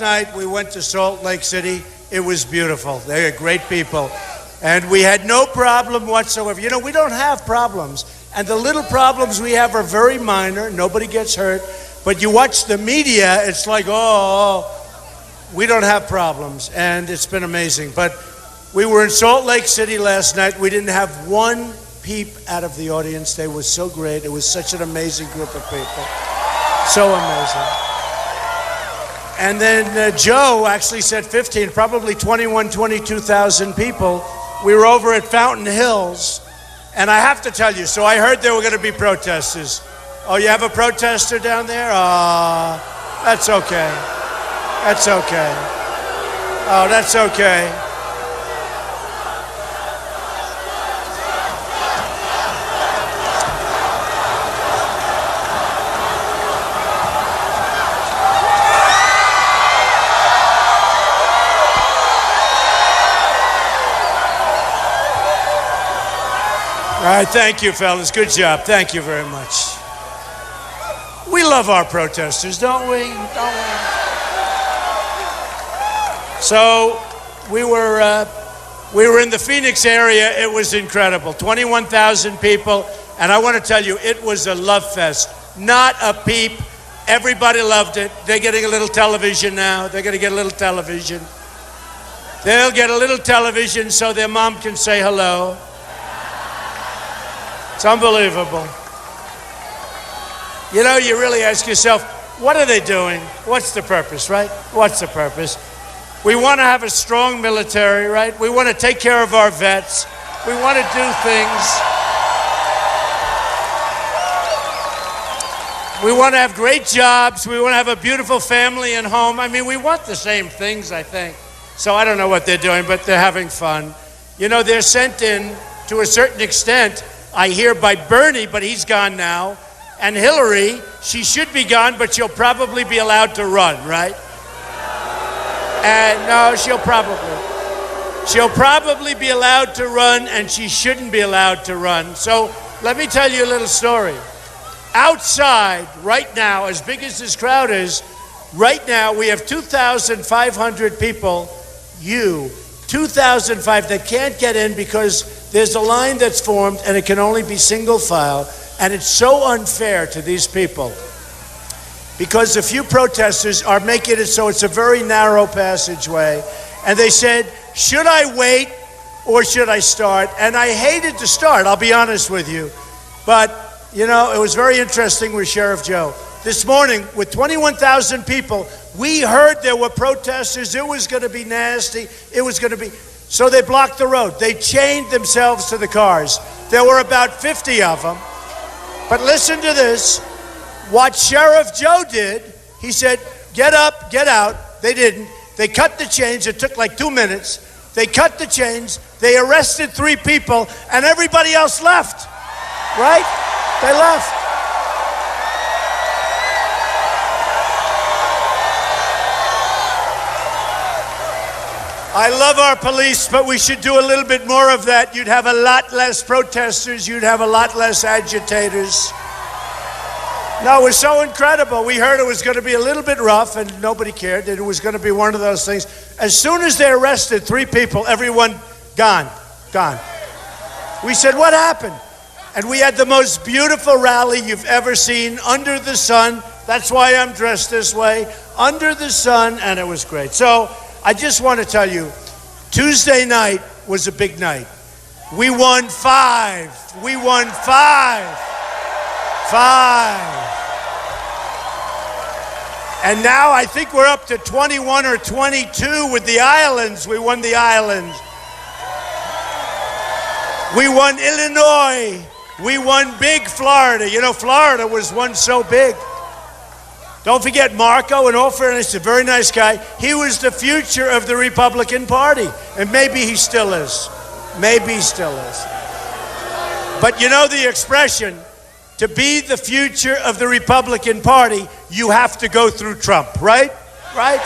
last night, we went to Salt Lake City. It was beautiful. They are great people. And we had no problem whatsoever. You know, we don't have problems. And the little problems we have are very minor. Nobody gets hurt. But you watch the media, it's like, oh, we don't have problems. And it's been amazing. But we were in Salt Lake City last night. We didn't have one peep out of the audience. They were so great. It was such an amazing group of people. So amazing. And then Joe actually said 15, probably 21, 22,000 people. We were over at Fountain Hills. And I have to tell you, so I heard there were going to be protesters. Oh, you have a protester down there? That's okay. That's okay. Oh, that's okay. All right, thank you, fellas. Good job. Thank you very much. We love our protesters, don't we? Don't we? So we were in the Phoenix area. It was incredible. 21,000 people, and I want to tell you, it was a love fest. Not a peep. Everybody loved it. They're getting a little television now. They're going to get a little television. They'll get a little television so their mom can say hello. It's unbelievable. You know, you really ask yourself, what are they doing? What's the purpose, right? What's the purpose? We want to have a strong military, right? We want to take care of our vets. We want to do things. We want to have great jobs. We want to have a beautiful family and home. I mean, we want the same things, I think. So I don't know what they're doing, but they're having fun. You know, they're sent in to a certain extent, I hear, by Bernie, but he's gone now. And Hillary, she should be gone, but she'll probably be allowed to run, right? And no, she'll probably be allowed to run, and she shouldn't be allowed to run. So let me tell you a little story. Outside, right now, as big as this crowd is, right now we have 2,500 people, 2,005 that can't get in because there's a line that's formed and it can only be single file. And it's so unfair to these people because a few protesters are making it so it's a very narrow passageway. And they said, should I wait or should I start? And I hated to start, I'll be honest with you. But, you know, it was very interesting with Sheriff Joe. This morning, with 21,000 people, we heard there were protesters. It was going to be nasty. It was going to be... So they blocked the road. They chained themselves to the cars. There were about 50 of them. But listen to this. What Sheriff Joe did, he said, get up, get out. They didn't. They cut the chains. It took like 2 minutes. They cut the chains. They arrested 3 people, and everybody else left. Right? They left. I love our police, but we should do a little bit more of that. You'd have a lot less protesters. You'd have a lot less agitators. No, it was so incredible. We heard it was going to be a little bit rough, and nobody cared. It was going to be one of those things. As soon as they arrested 3 people, everyone gone. We said, what happened? And we had the most beautiful rally you've ever seen under the sun. That's why I'm dressed this way. Under the sun, and it was great. So I just want to tell you, Tuesday night was a big night. We won 5. We won 5. And now I think we're up to 21 or 22 with the islands. We won the islands. We won Illinois. We won big Florida. You know, Florida was once so big. Don't forget Marco, in all fairness, a very nice guy. He was the future of the Republican Party. And maybe he still is. Maybe he still is. But you know the expression, to be the future of the Republican Party, you have to go through Trump, right? Right?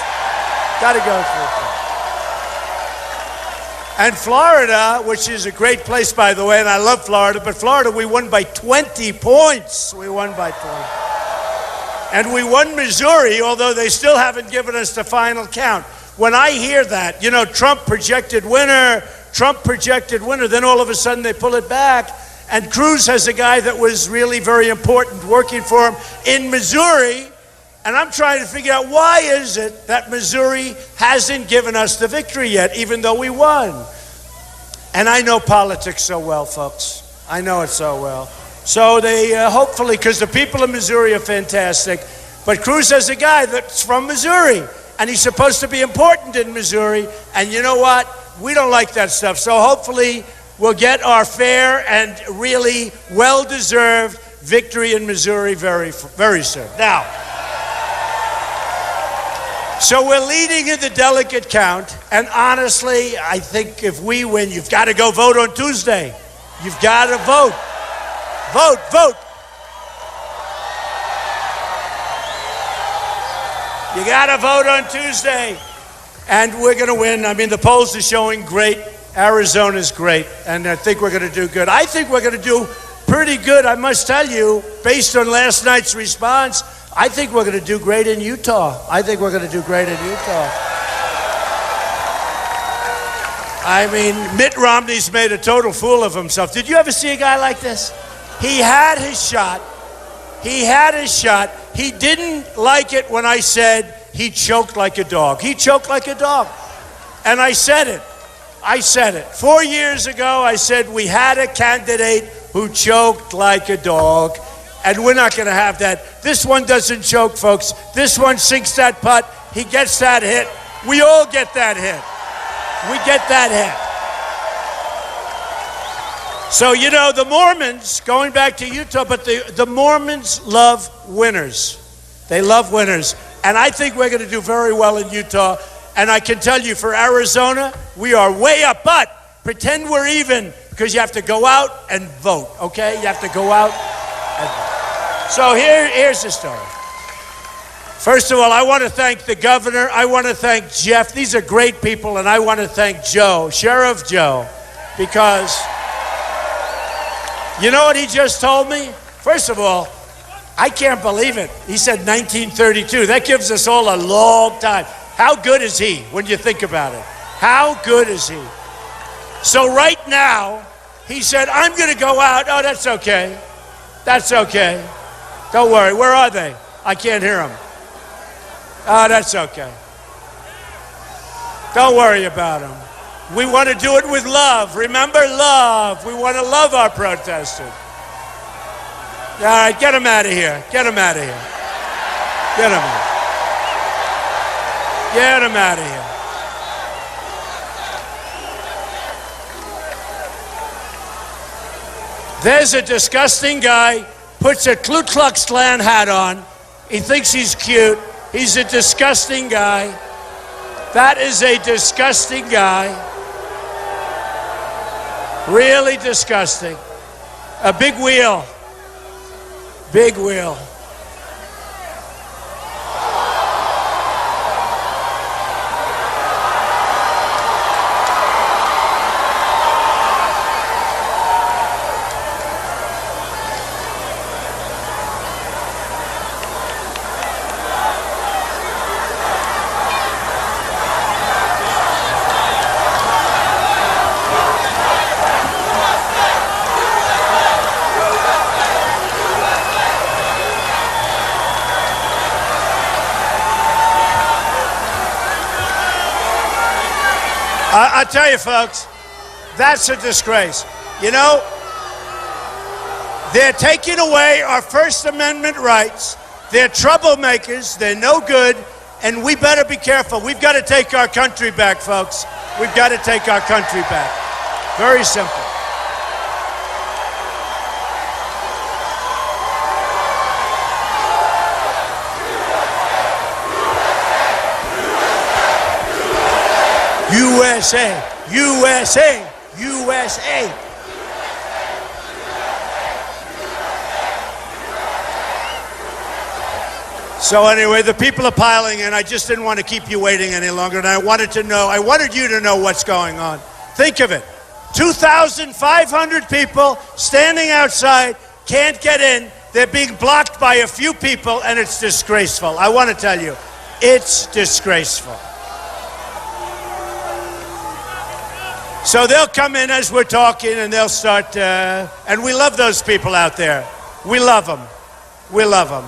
Got to go through Trump. And Florida, which is a great place, by the way, and I love Florida, but Florida, we won by 20 points. We won by 20. And we won Missouri, although they still haven't given us the final count. When I hear that, Trump projected winner, then all of a sudden they pull it back. And Cruz has a guy that was really very important working for him in Missouri. And I'm trying to figure out, why is it that Missouri hasn't given us the victory yet, even though we won? And I know politics so well, folks. I know it so well. So they hopefully, because the people of Missouri are fantastic, but Cruz has a guy that's from Missouri, and he's supposed to be important in Missouri, and you know what? We don't like that stuff. So hopefully we'll get our fair and really well-deserved victory in Missouri very, very soon. Now, so we're leading in the delegate count, and honestly, I think if we win, you've got to go vote on Tuesday. You've got to vote. Vote. You got to vote on Tuesday. And we're going to win. I mean, the polls are showing great. Arizona's great. And I think we're going to do good. I think we're going to do pretty good, I must tell you, based on last night's response. I think we're going to do great in Utah. I mean, Mitt Romney's made a total fool of himself. Did you ever see a guy like this? He had his shot. He didn't like it when I said he choked like a dog. And I said it. 4 years ago, I said we had a candidate who choked like a dog, and we're not going to have that. This one doesn't choke, folks. This one sinks that putt. He gets that hit. We all get that hit. So, the Mormons, going back to Utah, but the Mormons love winners. They love winners. And I think we're going to do very well in Utah. And I can tell you, for Arizona, we are way up. But pretend we're even, because you have to go out and vote, okay? You have to go out and vote. So here's the story. First of all, I want to thank the governor. I want to thank Jeff. These are great people. And I want to thank Joe, Sheriff Joe, because you know what he just told me? First of all, I can't believe it. He said 1932. That gives us all a long time. How good is he when you think about it? How good is he? So right now, he said, I'm going to go out. Oh, that's okay. Don't worry. Where are they? I can't hear them. Oh, that's okay. Don't worry about them. We want to do it with love. Remember, love. We want to love our protesters. All right, get them out of here. Get them out of here. There's a disgusting guy, puts a Ku Klux Klan hat on. He thinks he's cute. He's a disgusting guy. That is a disgusting guy. Really disgusting. A big wheel. I tell you, folks, that's a disgrace. They're taking away our First Amendment rights. They're troublemakers. They're no good. And we better be careful. We've got to take our country back, folks. We've got to take our country back. Very simple. USA. So anyway, the people are piling in. I just didn't want to keep you waiting any longer, and I wanted you to know what's going on. Think of it. 2,500 people standing outside, can't get in, They're being blocked by a few people, and it's disgraceful. I want to tell you, it's disgraceful. So they'll come in as we're talking, and they'll start, and we love those people out there. We love them. We love them.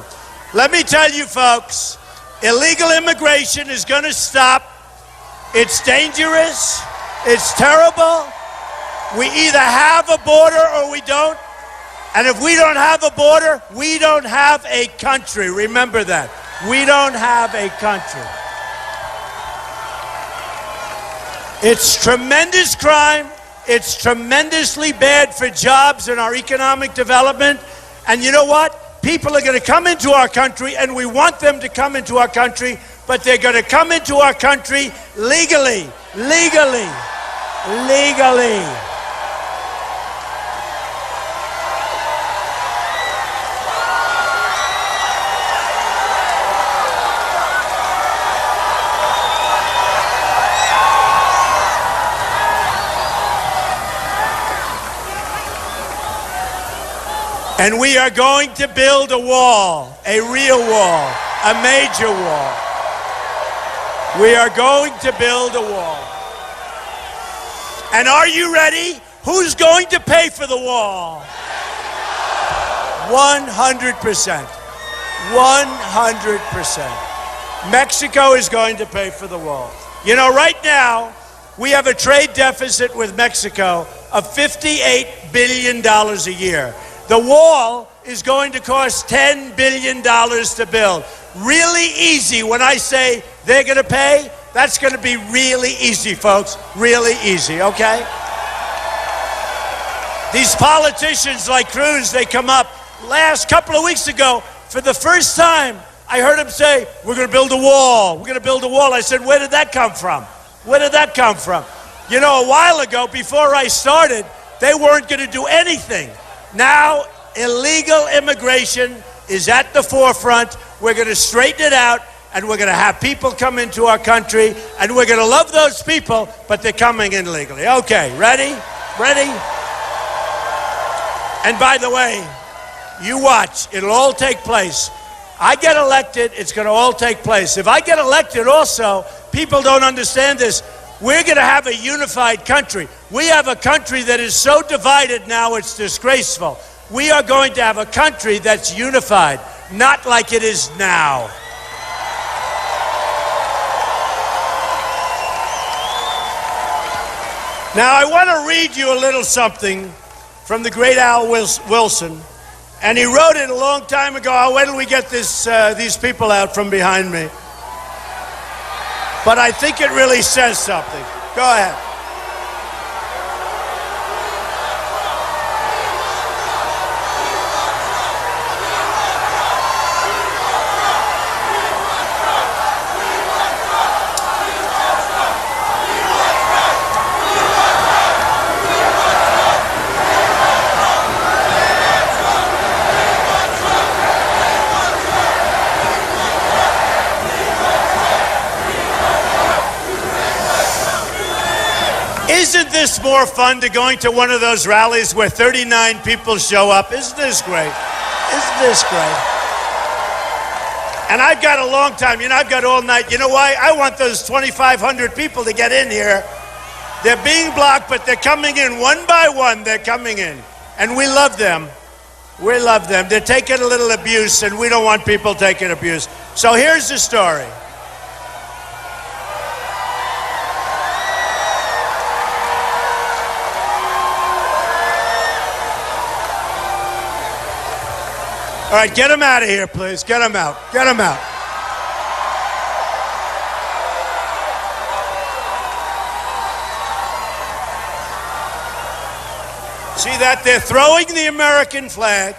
Let me tell you, folks, illegal immigration is going to stop. It's dangerous. It's terrible. We either have a border or we don't. And if we don't have a border, we don't have a country. Remember that. We don't have a country. It's tremendous crime. It's tremendously bad for jobs and our economic development. And you know what? People are going to come into our country, and we want them to come into our country, but they're going to come into our country legally. Legally. Legally. And we are going to build a wall, a real wall, a major wall. We are going to build a wall. And are you ready? Who's going to pay for the wall? 100%. 100%. Mexico is going to pay for the wall. You know, right now, we have a trade deficit with Mexico of $58 billion a year. The wall is going to cost $10 billion to build. Really easy. When I say they're going to pay, that's going to be really easy, folks. Really easy, okay? These politicians like Cruz, they come up. Last couple of weeks ago, for the first time, I heard him say, we're going to build a wall. We're going to build a wall. I said, where did that come from? Where did that come from? You know, a while ago, before I started, they weren't going to do anything. Now, illegal immigration is at the forefront. We're going to straighten it out, and we're going to have people come into our country, and we're going to love those people, but they're coming in legally. Okay, ready? Ready? And by the way, you watch. It'll all take place. I get elected, it's going to all take place. If I get elected also, people don't understand this. We're going to have a unified country. We have a country that is so divided now it's disgraceful. We are going to have a country that's unified, not like it is now. Now, I want to read you a little something from the great Al Wilson, and he wrote it a long time ago. I'll wait till we get these people out from behind me. But I think it really says something. Go ahead. Isn't this more fun to going to one of those rallies where 39 people show up? Isn't this great? Isn't this great? And I've got a long time. You know, I've got all night. You know why? I want those 2,500 people to get in here. They're being blocked, but they're coming in one by one. They're coming in. And we love them. We love them. They're taking a little abuse, and we don't want people taking abuse. So here's the story. All right, get him out of here, please. Get him out. Get him out. See that? They're throwing the American flag.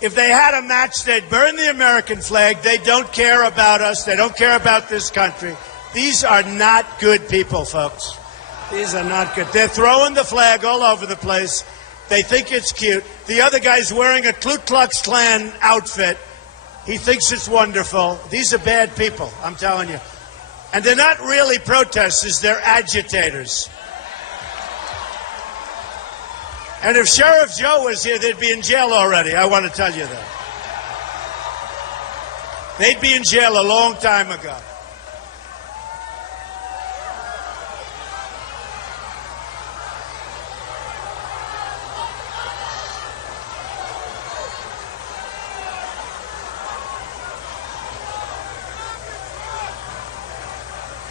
If they had a match, they'd burn the American flag. They don't care about us. They don't care about this country. These are not good people, folks. These are not good. They're throwing the flag all over the place. They think it's cute. The other guy's wearing a Ku Klux Klan outfit. He thinks it's wonderful. These are bad people, I'm telling you. And they're not really protesters, they're agitators. And if Sheriff Joe was here, they'd be in jail already. I want to tell you that. They'd be in jail a long time ago.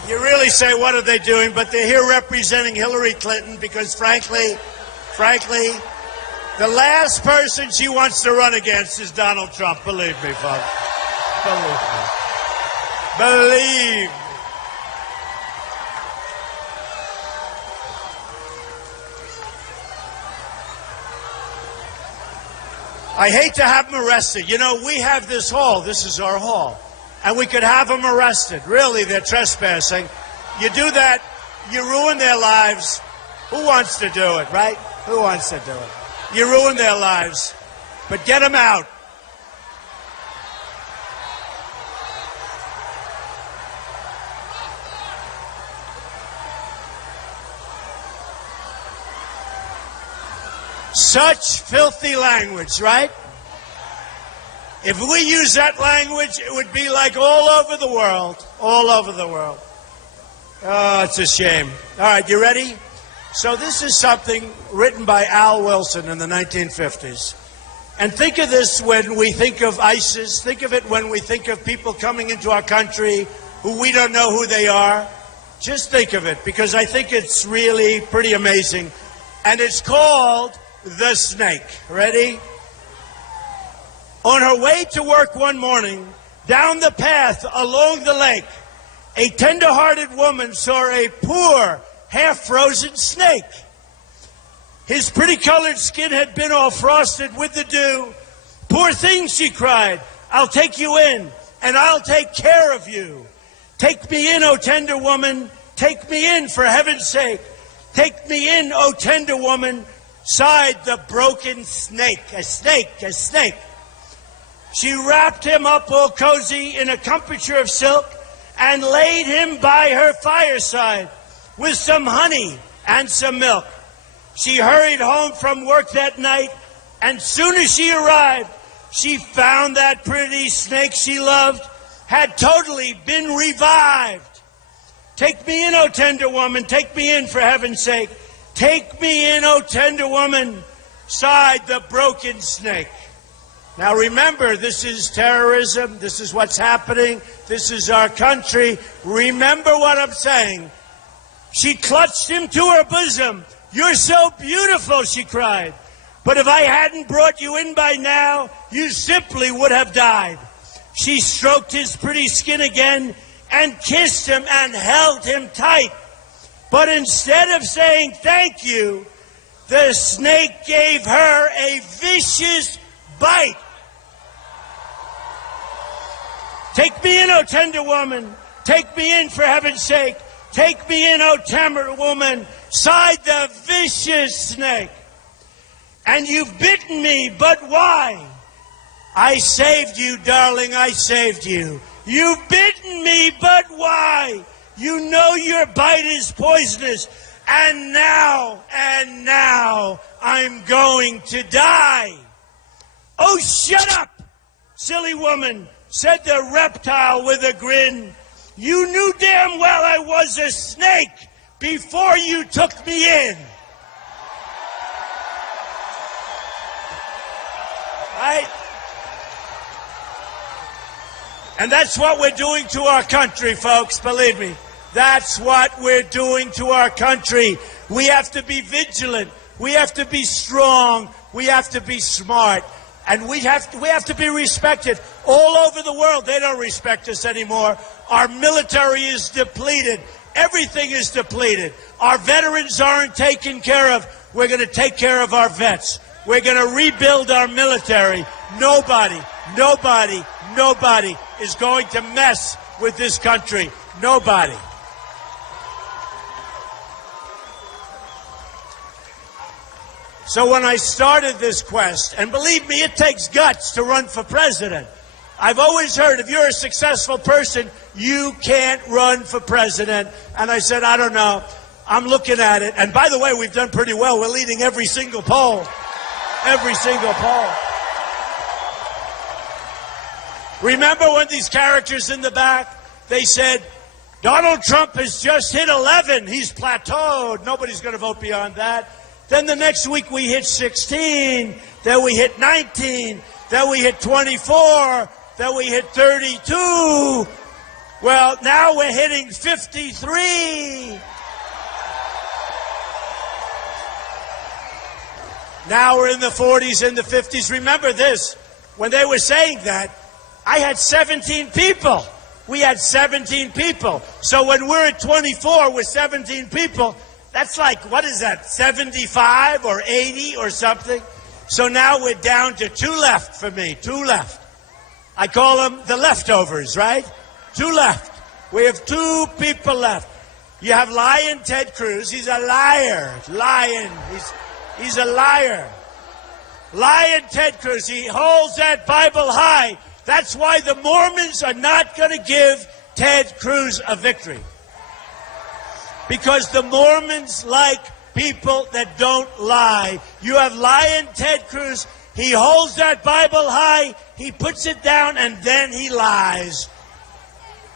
You really say, what are they doing? But they're here representing Hillary Clinton because, frankly, the last person she wants to run against is Donald Trump. Believe me, folks. Believe me. Believe me. I hate to have them arrested. You know, we have this hall. This is our hall. And we could have them arrested. Really, they're trespassing. You do that, you ruin their lives. Who wants to do it, right? Who wants to do it? You ruin their lives. But get them out. Such filthy language, right? If we use that language, it would be like all over the world. All over the world. Oh, it's a shame. All right, you ready? So this is something written by Al Wilson in the 1950s. And think of this when we think of ISIS. Think of it when we think of people coming into our country who we don't know who they are. Just think of it, because I think it's really pretty amazing. And it's called The Snake. Ready? On her way to work one morning, down the path along the lake, a tender-hearted woman saw a poor, half-frozen snake. His pretty-colored skin had been all frosted with the dew. "Poor thing," she cried, "I'll take you in, and I'll take care of you. Take me in, O tender woman, take me in, for heaven's sake. Take me in, O tender woman," sighed the broken snake. A snake, a snake. She wrapped him up all cozy in a comforter of silk and laid him by her fireside with some honey and some milk. She hurried home from work that night, and soon as she arrived, she found that pretty snake she loved had totally been revived. "Take me in, O tender woman, take me in, for heaven's sake. Take me in, O tender woman," sighed the broken snake. Now remember, this is terrorism. This is what's happening. This is our country. Remember what I'm saying. She clutched him to her bosom. "You're so beautiful," she cried. "But if I hadn't brought you in by now, you simply would have died." She stroked his pretty skin again and kissed him and held him tight. But instead of saying thank you, the snake gave her a vicious bite. "Take me in, O tender woman. Take me in, for heaven's sake. Take me in, O tender woman," sighed the vicious snake. "And you've bitten me, but why?" "I saved you, darling, I saved you." "You've bitten me, but why?" "You know your bite is poisonous. And now, I'm going to die." "Oh, shut up, silly woman," said the reptile with a grin. "You knew damn well I was a snake before you took me in." Right? And that's what we're doing to our country, folks, believe me. That's what we're doing to our country. We have to be vigilant. We have to be strong. We have to be smart. And we have to be respected. All over the world, they don't respect us anymore. Our military is depleted. Everything is depleted. Our veterans aren't taken care of. We're going to take care of our vets. We're going to rebuild our military. Nobody is going to mess with this country. Nobody. So when I started this quest, and believe me, it takes guts to run for president. I've always heard if you're a successful person, you can't run for president. And I said, I don't know. I'm looking at it. And by the way, we've done pretty well. We're leading every single poll. Every single poll. Remember when these characters in the back, they said, Donald Trump has just hit 11. He's plateaued. Nobody's going to vote beyond that. Then the next week we hit 16. Then we hit 19. Then we hit 24. Then we hit 32. Well, now we're hitting 53. Now we're in the 40s and the 50s. Remember this, when they were saying that, I had 17 people. We had 17 people. So when we're at 24 with 17 people, that's like, what is that, 75 or 80 or something? So now we're down to 2 left for me, 2 left. I call them the leftovers, right? 2 left. We have 2 people left. You have Lion Ted Cruz. He's a liar. Lion. He's a liar. Lion Ted Cruz. He holds that Bible high. That's why the Mormons are not going to give Ted Cruz a victory. Because the Mormons like people that don't lie. You have Lion Ted Cruz. He holds that Bible high. He puts it down, and then he lies.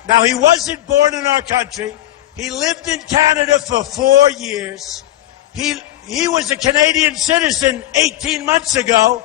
Now, he wasn't born in our country. He lived in Canada for 4 years. He was a Canadian citizen 18 months ago,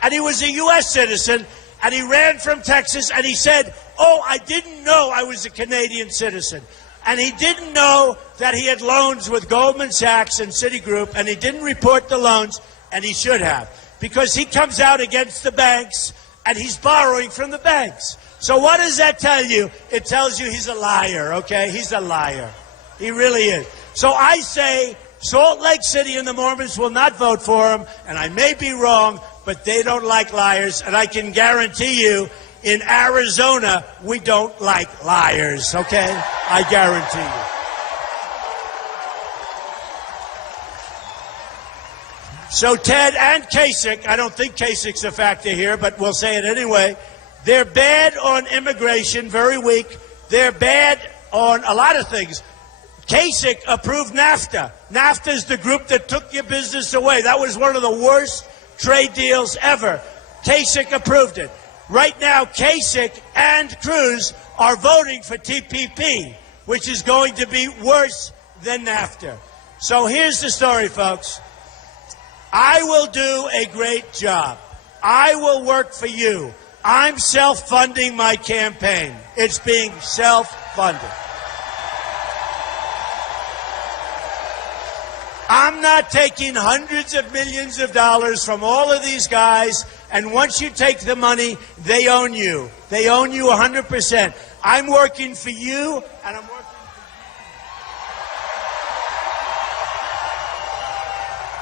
and he was a U.S. citizen, and he ran from Texas, and he said, oh, I didn't know I was a Canadian citizen. And he didn't know that he had loans with Goldman Sachs and Citigroup, and he didn't report the loans, and he should have, because he comes out against the banks, and he's borrowing from the banks. So what does that tell you? It tells you he's a liar, okay? He's a liar. He really is. So I say Salt Lake City and the Mormons will not vote for him, and I may be wrong, but they don't like liars, and I can guarantee you in Arizona, we don't like liars, okay? I guarantee you. So Ted and Kasich, I don't think Kasich's a factor here, but we'll say it anyway. They're bad on immigration, very weak. They're bad on a lot of things. Kasich approved NAFTA. NAFTA is the group that took your business away. That was one of the worst trade deals ever. Kasich approved it. Right now, Kasich and Cruz are voting for TPP, which is going to be worse than NAFTA. So here's the story, folks. I will do a great job. I will work for you. I'm self-funding my campaign. It's being self-funded. I'm not taking hundreds of millions of dollars from all of these guys, and once you take the money, they own you. They own you 100%. I'm working for you, and I'm working for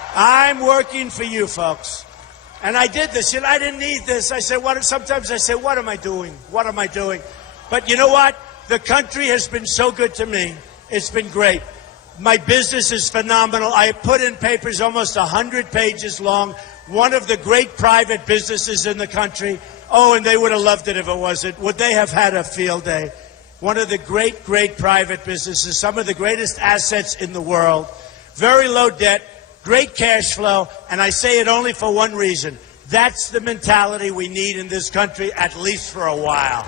you. I'm working for you, folks. And I did this. You know, I didn't need this. I said, sometimes I say, what am I doing? What am I doing? But you know what? The country has been so good to me. It's been great. My business is phenomenal. I put in papers almost 100 pages long. One of the great private businesses in the country. Oh, and they would have loved it if it wasn't. Would they have had a field day? One of the great, great private businesses. Some of the greatest assets in the world. Very low debt. Great cash flow. And I say it only for one reason. That's the mentality we need in this country, at least for a while.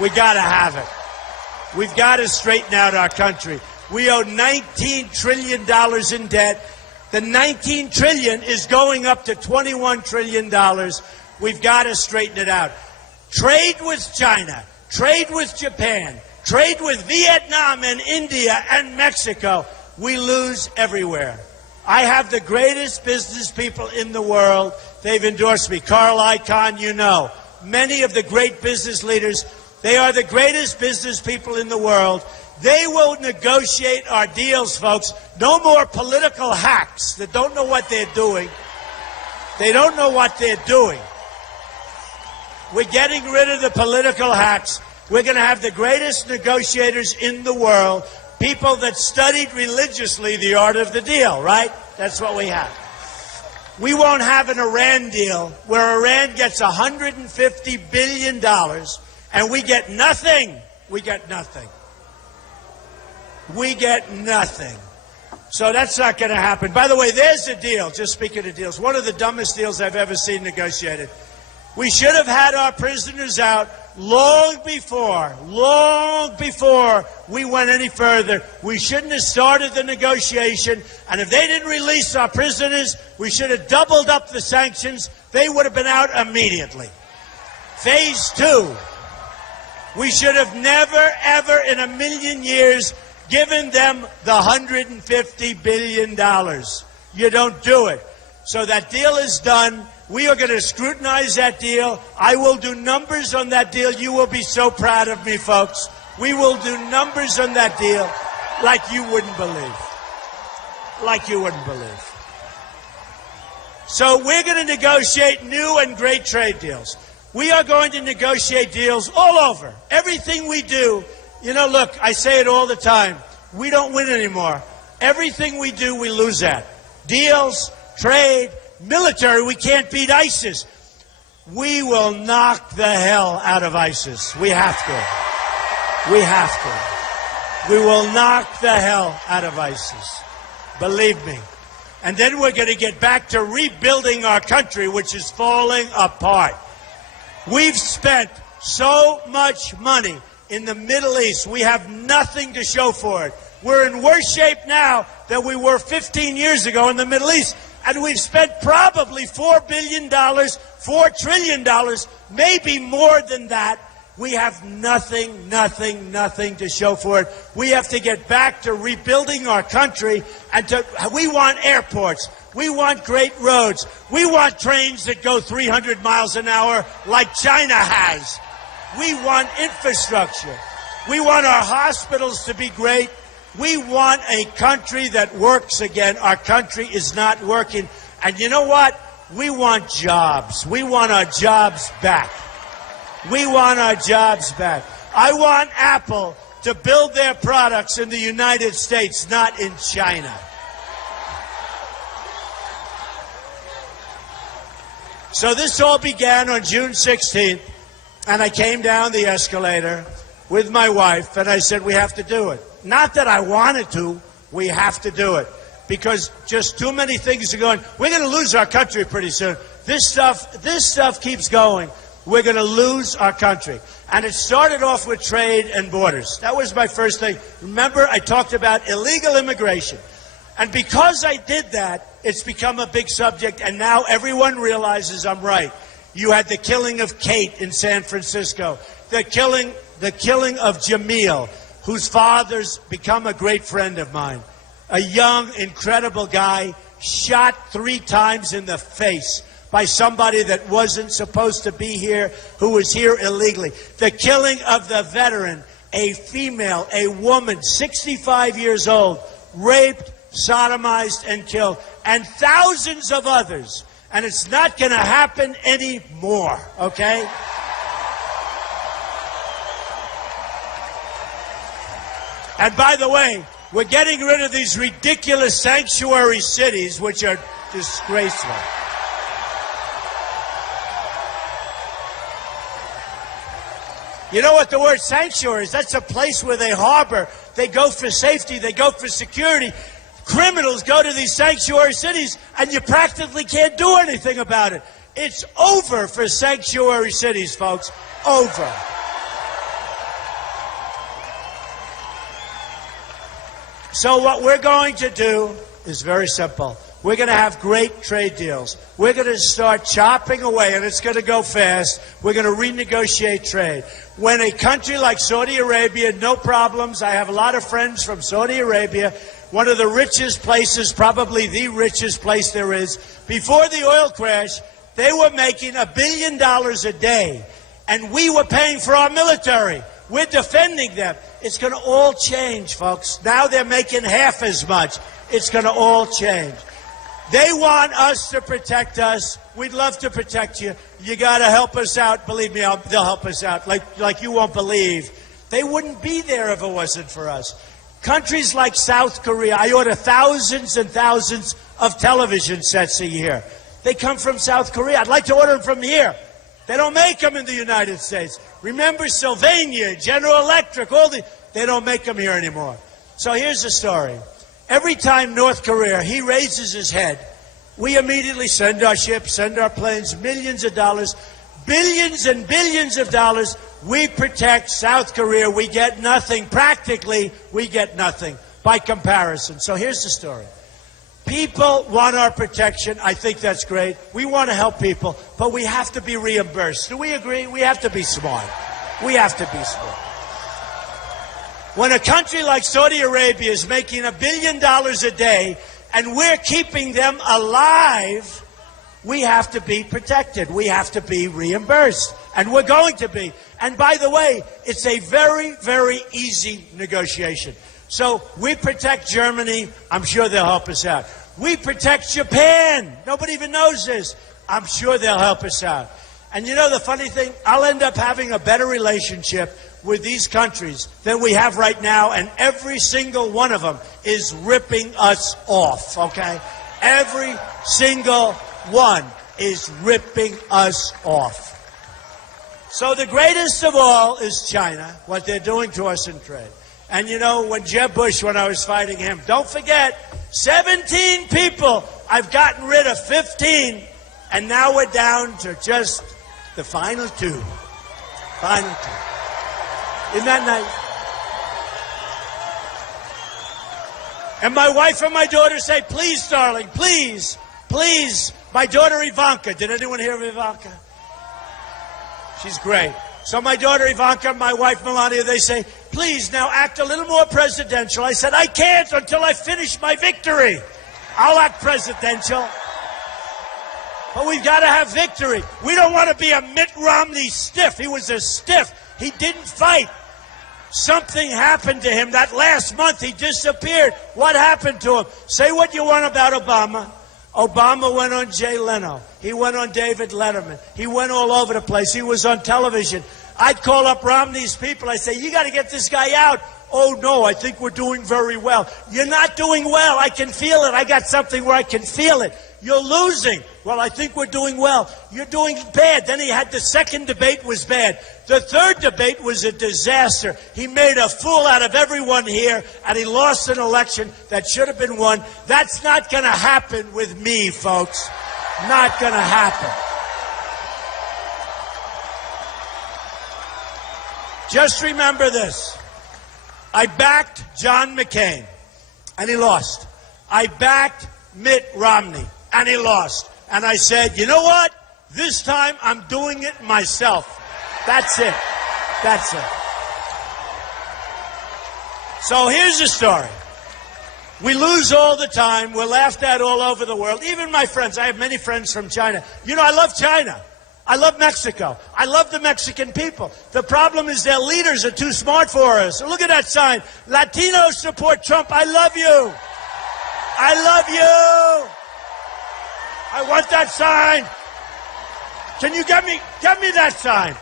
We got to have it. We've got to straighten out our country. We owe $19 trillion in debt. The $19 trillion is going up to $21 trillion. We've got to straighten it out. Trade with China, trade with Japan, trade with Vietnam and India and Mexico. We lose everywhere. I have the greatest business people in the world. They've endorsed me. Carl Icahn, you know. Many of the great business leaders, they are the greatest business people in the world. They will negotiate our deals, folks. No more political hacks that don't know what they're doing. They don't know what they're doing. We're getting rid of the political hacks. We're going to have the greatest negotiators in the world, people that studied religiously the art of the deal, right? That's what we have. We won't have an Iran deal where Iran gets $150 billion and we get nothing. We get nothing. We get nothing. So that's not going to happen. By the way, there's a deal, just speaking of deals, one of the dumbest deals I've ever seen negotiated. We should have had our prisoners out long before we went any further. We shouldn't have started the negotiation. And if they didn't release our prisoners, we should have doubled up the sanctions. They would have been out immediately. Phase 2. We should have never, ever in a million years given them the $150 billion. You don't do it. So that deal is done. We are going to scrutinize that deal. I will do numbers on that deal. You will be so proud of me, folks. We will do numbers on that deal like you wouldn't believe. Like you wouldn't believe. So we're going to negotiate new and great trade deals. We are going to negotiate deals all over. Everything we do, you know, look, I say it all the time. We don't win anymore. Everything we do, we lose at. Deals, trade, military, we can't beat ISIS. We will knock the hell out of ISIS. We have to. We have to. We will knock the hell out of ISIS. Believe me. And then we're going to get back to rebuilding our country, which is falling apart. We've spent so much money in the Middle East. We have nothing to show for it. We're in worse shape now than we were 15 years ago in the Middle East. And we've spent probably $4 billion, $4 trillion, maybe more than that. We have nothing to show for it. We have to get back to rebuilding our country. And we want airports. We want great roads. We want trains that go 300 miles an hour like China has. We want infrastructure. We want our hospitals to be great. We want a country that works again. Our country is not working. And you know what? We want jobs. We want our jobs back. We want our jobs back. I want Apple to build their products in the United States, not in China. So this all began on June 16th, and I came down the escalator with my wife, and I said, we have to do it. Not that I wanted to, we have to do it. Because just too many things are going. We're going to lose our country pretty soon. This stuff keeps going. We're going to lose our country. And it started off with trade and borders. That was my first thing. Remember, I talked about illegal immigration. And because I did that, it's become a big subject, and now everyone realizes I'm right. You had the killing of Kate in San Francisco, the killing of Jamil, whose father's become a great friend of mine. A young, incredible guy shot 3 times in the face by somebody that wasn't supposed to be here, who was here illegally. The killing of the veteran, a female, a woman, 65 years old, raped, sodomized, and killed, and thousands of others. And it's not going to happen anymore, okay? And by the way, we're getting rid of these ridiculous sanctuary cities, which are disgraceful. You know what the word sanctuary is? That's a place where they harbor. They go for safety. They go for security. Criminals go to these sanctuary cities, and you practically can't do anything about it. It's over for sanctuary cities, folks. Over. So what we're going to do is very simple. We're going to have great trade deals. We're going to start chopping away, and it's going to go fast. We're going to renegotiate trade. When a country like Saudi Arabia, no problems. I have a lot of friends from Saudi Arabia, one of the richest places, probably the richest place there is. Before the oil crash, they were making $1 billion a day, and we were paying for our military. We're defending them. It's going to all change, folks. Now they're making half as much. It's going to all change. They want us to protect us. We'd love to protect you. You got to help us out. Believe me, they'll help us out like you won't believe. They wouldn't be there if it wasn't for us. Countries like South Korea, I order thousands and thousands of television sets a year. They come from South Korea. I'd like to order them from here. They don't make them in the United States. Remember Sylvania, General Electric, they don't make them here anymore. So here's the story. Every time North Korea, he raises his head, we immediately send our ships, send our planes, millions of dollars, billions and billions of dollars. We protect South Korea. We get nothing. Practically, we get nothing by comparison. So here's the story. People want our protection. I think that's great. We want to help people, but we have to be reimbursed. Do we agree? We have to be smart. We have to be smart. When a country like Saudi Arabia is making $1 billion a day and we're keeping them alive, we have to be protected. We have to be reimbursed. And we're going to be. And by the way, it's a very, very easy negotiation. So we protect Germany. I'm sure they'll help us out. We protect Japan. Nobody even knows this. I'm sure they'll help us out. And you know the funny thing? I'll end up having a better relationship with these countries than we have right now, and every single one of them is ripping us off, okay? Every single one is ripping us off. So the greatest of all is China, what they're doing to us in trade. And you know, when Jeb Bush, when I was fighting him, don't forget, 17 people, I've gotten rid of 15, and now we're down to just the final two. Final two. Isn't that nice? And my wife and my daughter say, please, darling, please, please. My daughter Ivanka. Did anyone hear of Ivanka? She's great. So my daughter Ivanka and my wife Melania, they say, please now act a little more presidential. I said, I can't until I finish my victory. I'll act presidential. But we've got to have victory. We don't want to be a Mitt Romney stiff. He was a stiff. He didn't fight. Something happened to him. That last month he disappeared. What happened to him? Say what you want about Obama. Obama went on Jay Leno. He went on David Letterman. He went all over the place. He was on television. I'd call up Romney's people. I say, you got to get this guy out. Oh, no, I think we're doing very well. You're not doing well. I can feel it. I got something where I can feel it. You're losing. Well, I think we're doing well. You're doing bad. Then he had the second debate was bad. The third debate was a disaster. He made a fool out of everyone here, and he lost an election that should have been won. That's not going to happen with me, folks. Not going to happen. Just remember this. I backed John McCain, and he lost. I backed Mitt Romney, and he lost. And I said, you know what? This time I'm doing it myself. That's it. That's it. So here's the story. We lose all the time. We're laughed at all over the world. Even my friends. I have many friends from China. You know, I love China. I love Mexico. I love the Mexican people. The problem is their leaders are too smart for us. Look at that sign. Latinos support Trump. I love you. I love you. I want that sign. Can you get me that sign?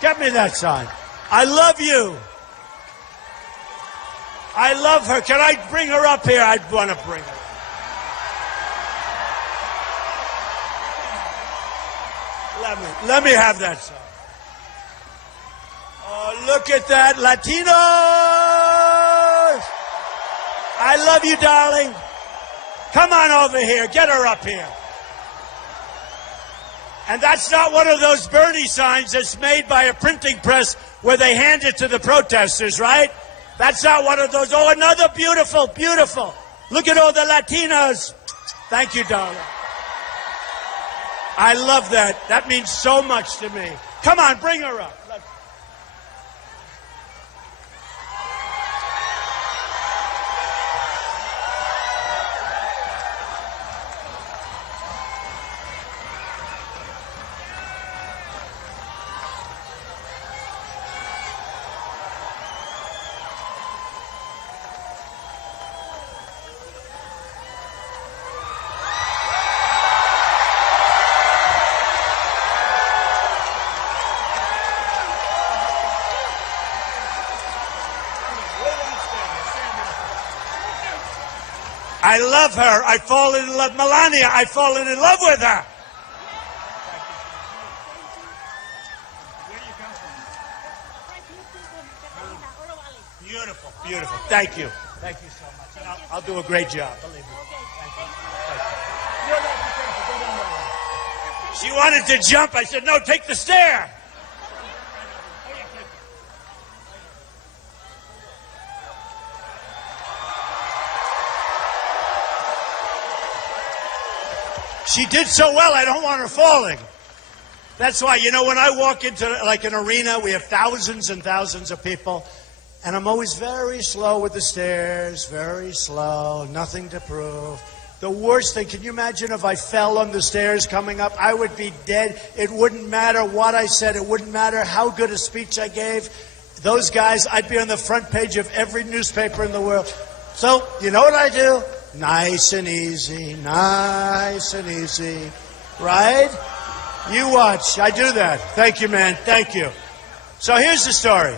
Get me that sign. I love you. I love her. Can I bring her up here? I want to bring her. Let me have that sign. Oh, look at that. Latinos! I love you, darling. Come on over here. Get her up here. And that's not one of those Bernie signs that's made by a printing press where they hand it to the protesters, right? That's not one of those. Oh, another beautiful, beautiful. Look at all the Latinos. Thank you, darling. I love that. That means so much to me. Come on, bring her up. I love her. I fall in love. Melania, I fallen in love with her. Where do you come from? Beautiful, beautiful. Thank you. Thank you so much. And I'll do a great job, believe me. Thank you. She wanted to jump. I said, no, take the stair. She did so well, I don't want her falling. That's why, when I walk into like an arena, we have thousands and thousands of people, and I'm always very slow with the stairs, very slow, nothing to prove. The worst thing, can you imagine if I fell on the stairs coming up? I would be dead. It wouldn't matter what I said. It wouldn't matter how good a speech I gave. Those guys, I'd be on the front page of every newspaper in the world. So, you know what I do? Nice and easy, right? You watch. I do that. Thank you, man. Thank you. So here's the story.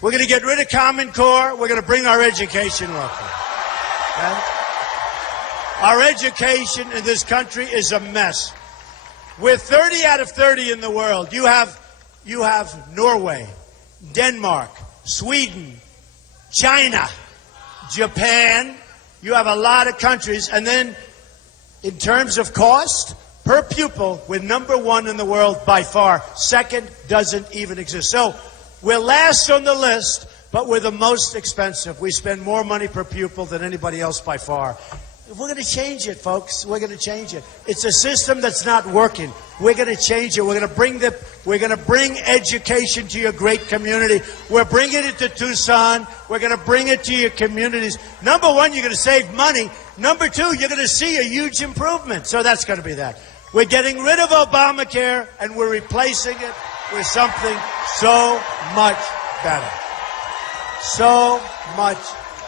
We're going to get rid of Common Core. We're going to bring our education local. Okay? Our education in this country is a mess. We're 30 out of 30 in the world. You have Norway, Denmark, Sweden, China, Japan. You have a lot of countries. And then in terms of cost, per pupil, we're number one in the world by far. Second doesn't even exist. So we're last on the list, but we're the most expensive. We spend more money per pupil than anybody else by far. We're going to change it, folks. We're going to change it. It's a system that's not working. We're going to change it. We're going to bring education to your great community. We're bringing it to Tucson. We're going to bring it to your communities. Number one, you're going to save money. Number two, you're going to see a huge improvement. So that's going to be that. We're getting rid of Obamacare, and we're replacing it with something so much better. So much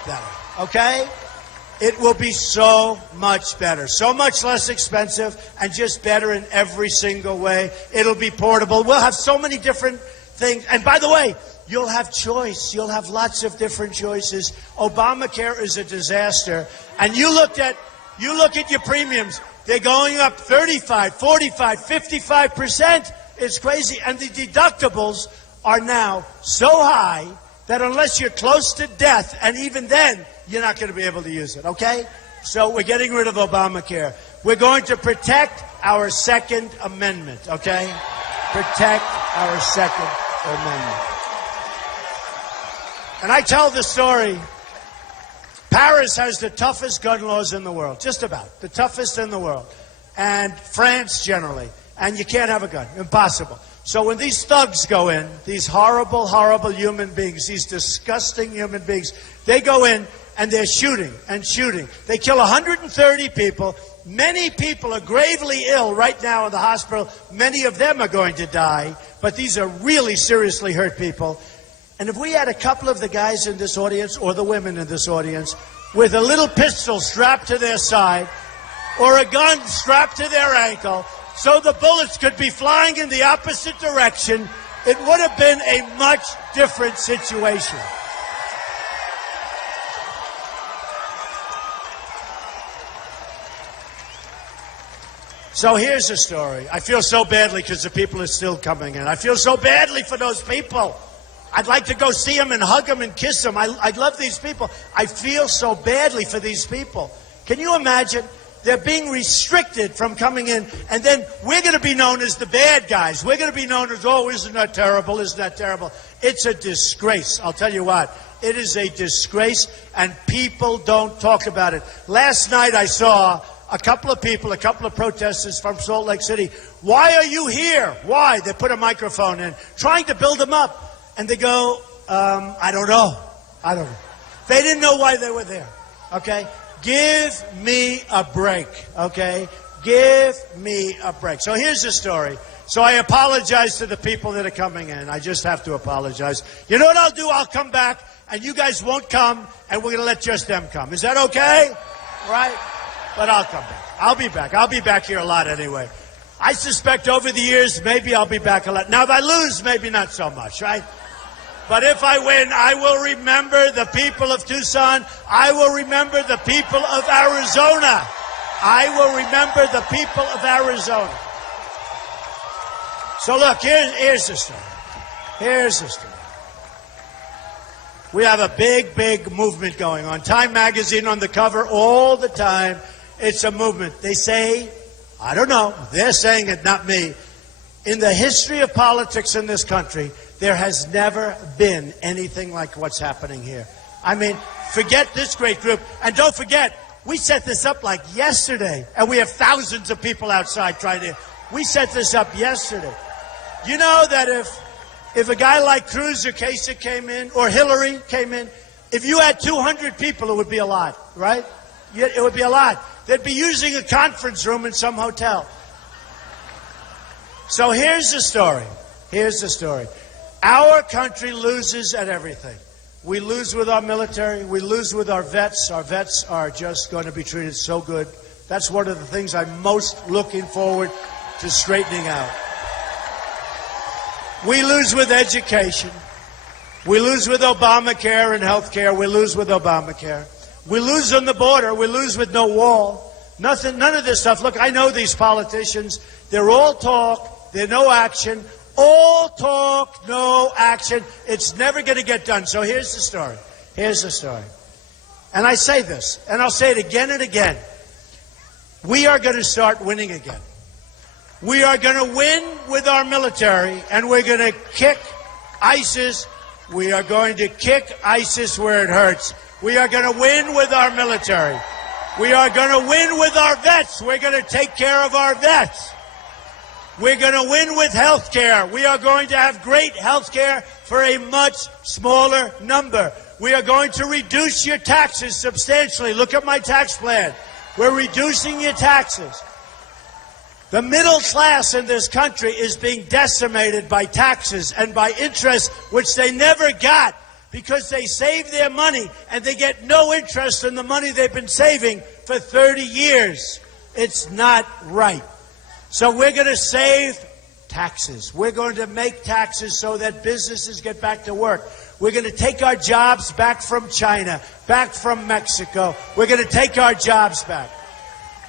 better. Okay? It will be so much better, so much less expensive, and just better in every single way. It'll be portable. We'll have so many different things. And by the way, you'll have choice. You'll have lots of different choices. Obamacare is a disaster. And you look at your premiums. They're going up 35, 45, 55%. It's crazy. And the deductibles are now so high that unless you're close to death, and even then, you're not going to be able to use it, okay? So we're getting rid of Obamacare. We're going to protect our Second Amendment, okay? Protect our Second Amendment. And I tell the story. Paris has the toughest gun laws in the world, just about, the toughest in the world. And France generally. And you can't have a gun, impossible. So when these thugs go in, these horrible, horrible human beings, these disgusting human beings, they go in and they're shooting and shooting. They kill 130 people. Many people are gravely ill right now in the hospital. Many of them are going to die, but these are really seriously hurt people. And if we had a couple of the guys in this audience, or the women in this audience, with a little pistol strapped to their side, or a gun strapped to their ankle, so the bullets could be flying in the opposite direction, it would have been a much different situation. So here's the story. I feel so badly because the people are still coming in. I feel so badly for those people. I'd like to go see them and hug them and kiss them. I love these people. I feel so badly for these people. Can you imagine? They're being restricted from coming in, and then we're going to be known as the bad guys. We're going to be known as, oh, isn't that terrible? Isn't that terrible? It's a disgrace. I'll tell you what. It is a disgrace, and people don't talk about it. Last night I saw a couple of people, a couple of protesters from Salt Lake City. Why are you here? Why? They put a microphone in, trying to build them up. And they go, I don't know. I don't know. They didn't know why they were there, okay? Give me a break, okay? Give me a break. So here's the story. So I apologize to the people that are coming in. I just have to apologize. You know what I'll do? I'll come back, and you guys won't come, and we're going to let just them come. Is that okay? Right? But I'll come back. I'll be back. I'll be back here a lot anyway. I suspect over the years, maybe I'll be back a lot. Now, if I lose, maybe not so much, right? But if I win, I will remember the people of Tucson. I will remember the people of Arizona. I will remember the people of Arizona. So look, here's the story. Here's the story. We have a big, big movement going on. Time magazine on the cover all the time. It's a movement. They say, I don't know, they're saying it, not me. In the history of politics in this country, there has never been anything like what's happening here. I mean, forget this great group. And don't forget, we set this up like yesterday. And we have thousands of people outside trying to... We set this up yesterday. You know that if a guy like Cruz or Kasich came in, or Hillary came in, if you had 200 people, it would be a lot, right? It would be a lot. They'd be using a conference room in some hotel. So here's the story. Here's the story. Our country loses at everything. We lose with our military. We lose with our vets. Our vets are just going to be treated so good. That's one of the things I'm most looking forward to straightening out. We lose with education. We lose with Obamacare and health care. We lose with Obamacare. We lose on the border. We lose with no wall. Nothing, none of this stuff. Look, I know these politicians. They're all talk. They're no action. All talk, no action. It's never going to get done. So here's the story. Here's the story. And I say this, and I'll say it again and again. We are going to start winning again. We are going to win with our military, and we're going to kick ISIS. We are going to kick ISIS where it hurts. We are going to win with our military. We are going to win with our vets. We're going to take care of our vets. We're going to win with health care. We are going to have great health care for a much smaller number. We are going to reduce your taxes substantially. Look at my tax plan. We're reducing your taxes. The middle class in this country is being decimated by taxes and by interest, which they never got because they save their money and they get no interest in the money they've been saving for 30 years. It's not right. So we're going to save taxes. We're going to make taxes so that businesses get back to work. We're going to take our jobs back from China, back from Mexico. We're going to take our jobs back.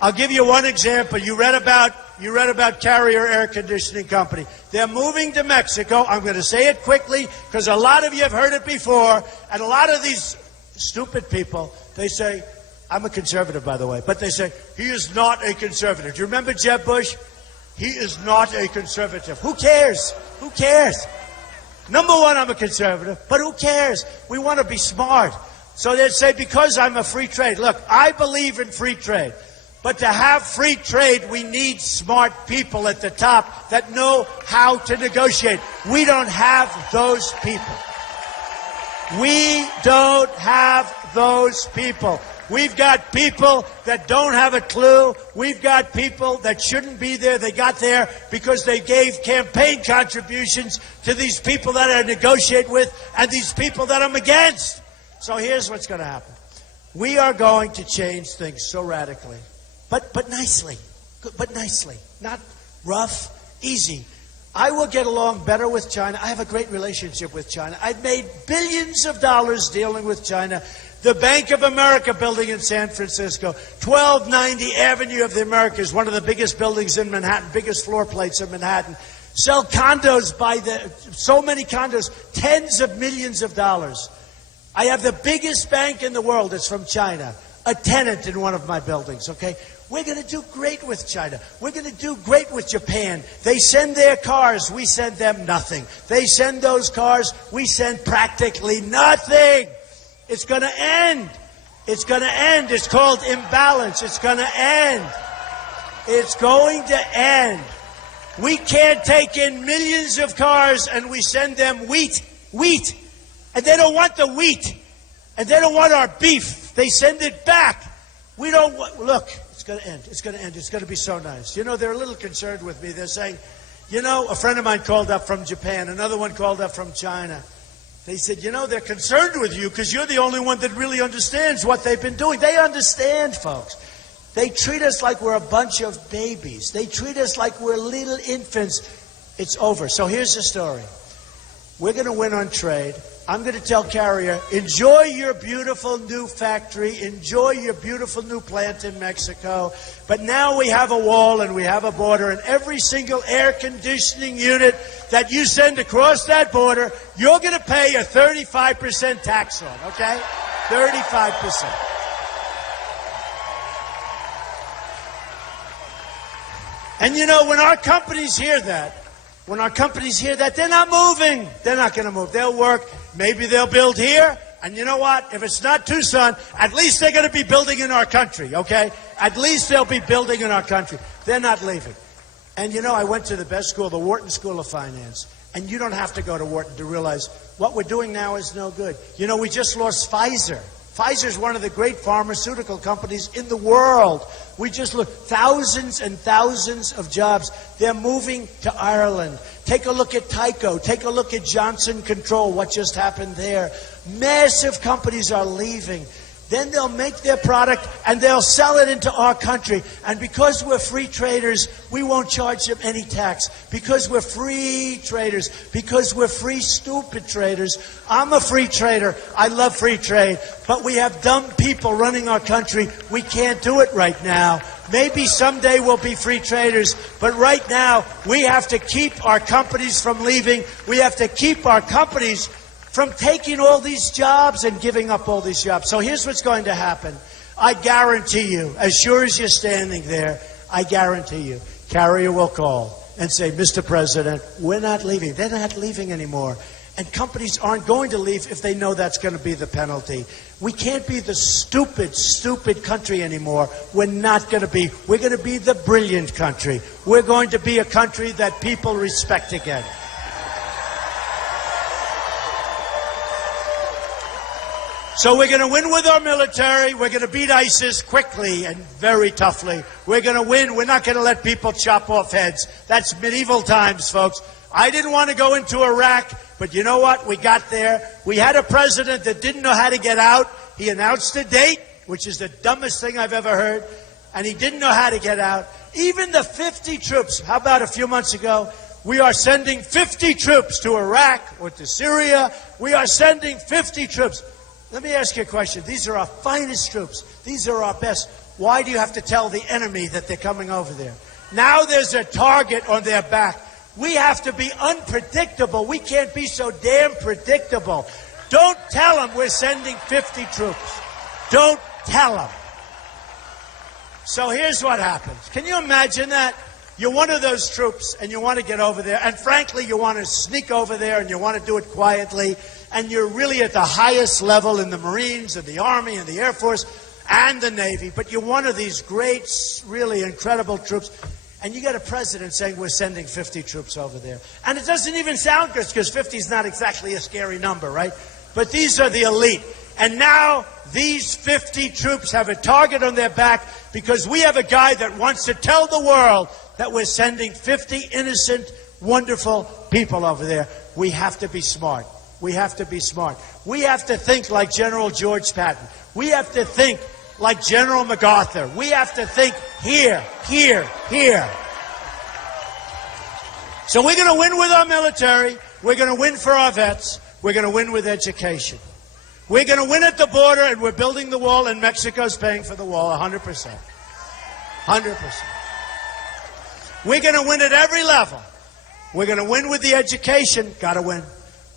I'll give you one example. You read about Carrier Air Conditioning Company. They're moving to Mexico. I'm going to say it quickly because a lot of you have heard it before. And a lot of these stupid people, they say, I'm a conservative, by the way, but they say, he is not a conservative. Do you remember Jeb Bush? He is not a conservative. Who cares? Who cares? Number one, I'm a conservative, but who cares? We want to be smart. So they say, because I'm a free trade. Look, I believe in free trade. But to have free trade, we need smart people at the top that know how to negotiate. We don't have those people. We don't have those people. We've got people that don't have a clue. We've got people that shouldn't be there. They got there because they gave campaign contributions to these people that I negotiate with and these people that I'm against. So here's what's going to happen. We are going to change things so radically, but nicely, not rough, easy. I will get along better with China. I have a great relationship with China. I've made billions of dollars dealing with China. The Bank of America building in San Francisco, 1290 Avenue of the Americas, one of the biggest buildings in Manhattan, biggest floor plates in Manhattan. Sell condos so many condos, tens of millions of dollars. I have the biggest bank in the world. It's from China, a tenant in one of my buildings, okay? We're going to do great with China. We're going to do great with Japan. They send their cars. We send them nothing. They send those cars. We send practically nothing. It's going to end. It's going to end. It's called imbalance. It's going to end. It's going to end. We can't take in millions of cars and we send them wheat. And they don't want the wheat. And they don't want our beef. They send it back. We don't want, look, it's going to end. It's going to end. It's going to be so nice. You know, they're a little concerned with me. They're saying, you know, a friend of mine called up from Japan. Another one called up from China. They said, you know, they're concerned with you because you're the only one that really understands what they've been doing. They understand, folks. They treat us like we're a bunch of babies. They treat us like we're little infants. It's over. So here's the story. We're going to win on trade. I'm going to tell Carrier, enjoy your beautiful new factory, enjoy your beautiful new plant in Mexico. But now we have a wall and we have a border, and every single air conditioning unit that you send across that border, you're going to pay a 35% tax on, okay? 35%. And you know, when our companies hear that, they're not moving. They're not going to move. They'll work. Maybe they'll build here. And you know what? If it's not Tucson, at least they're going to be building in our country, okay? At least they'll be building in our country. They're not leaving. And you know, I went to the best school, the Wharton School of Finance. And you don't have to go to Wharton to realize what we're doing now is no good. You know, we just lost Pfizer. Pfizer is one of the great pharmaceutical companies in the world. We just look, thousands and thousands of jobs. They're moving to Ireland. Take a look at Tyco. Take a look at Johnson Control, what just happened there. Massive companies are leaving. Then they'll make their product and they'll sell it into our country. And because we're free traders, we won't charge them any tax. Because we're free traders, because we're free stupid traders. I'm a free trader. I love free trade. But we have dumb people running our country. We can't do it right now. Maybe someday we'll be free traders. But right now, we have to keep our companies from leaving. We have to keep our companies from taking all these jobs and giving up all these jobs. So here's what's going to happen. I guarantee you, as sure as you're standing there, I guarantee you, Carrier will call and say, Mr. President, we're not leaving. They're not leaving anymore. And companies aren't going to leave if they know that's going to be the penalty. We can't be the stupid, stupid country anymore. We're not going to be. We're going to be the brilliant country. We're going to be a country that people respect again. So we're going to win with our military. We're going to beat ISIS quickly and very toughly. We're going to win. We're not going to let people chop off heads. That's medieval times, folks. I didn't want to go into Iraq, but you know what? We got there. We had a president that didn't know how to get out. He announced a date, which is the dumbest thing I've ever heard, and he didn't know how to get out. Even the 50 troops, how about a few months ago? We are sending 50 troops to Iraq or to Syria. We are sending 50 troops. Let me ask you a question. These are our finest troops. These are our best. Why do you have to tell the enemy that they're coming over there? Now there's a target on their back. We have to be unpredictable. We can't be so damn predictable. Don't tell them we're sending 50 troops. Don't tell them. So here's what happens. Can you imagine that? You're one of those troops and you want to get over there. And frankly, you want to sneak over there and you want to do it quietly. And you're really at the highest level in the Marines and the Army and the Air Force and the Navy. But you're one of these great, really incredible troops. And you got a president saying we're sending 50 troops over there. And it doesn't even sound good because 50 is not exactly a scary number, right? But these are the elite. And now these 50 troops have a target on their back because we have a guy that wants to tell the world that we're sending 50 innocent, wonderful people over there. We have to be smart. We have to be smart. We have to think like General George Patton. We have to think like General MacArthur. We have to think here, here, here. So we're going to win with our military. We're going to win for our vets. We're going to win with education. We're going to win at the border, and we're building the wall, and Mexico's paying for the wall 100%. 100%. We're going to win at every level. We're going to win with the education. Got to win.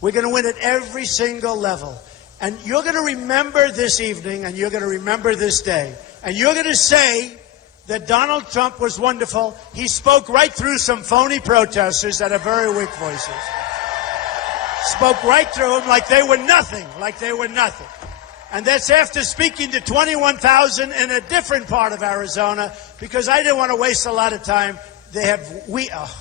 We're going to win at every single level. And you're going to remember this evening, and you're going to remember this day. And you're going to say that Donald Trump was wonderful. He spoke right through some phony protesters that have very weak voices. Spoke right through them like they were nothing, like they were nothing. And that's after speaking to 21,000 in a different part of Arizona, because I didn't want to waste a lot of time. They have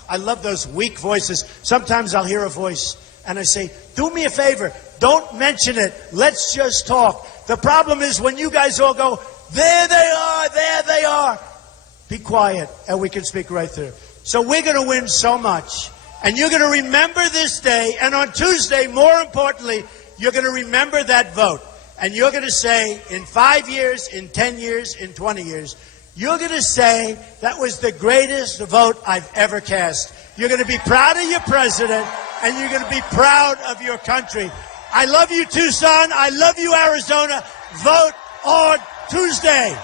I love those weak voices. Sometimes I'll hear a voice and I say, do me a favor, don't mention it. Let's just talk. The problem is when you guys all go, there they are. Be quiet and we can speak right through. So we're going to win so much. And you're going to remember this day. And on Tuesday, more importantly, you're going to remember that vote. And you're going to say, in 5 years, in 10 years, in 20 years, you're going to say, that was the greatest vote I've ever cast. You're going to be proud of your president. and you're going to be proud of your country. I love you, Tucson. I love you, Arizona. Vote on Tuesday.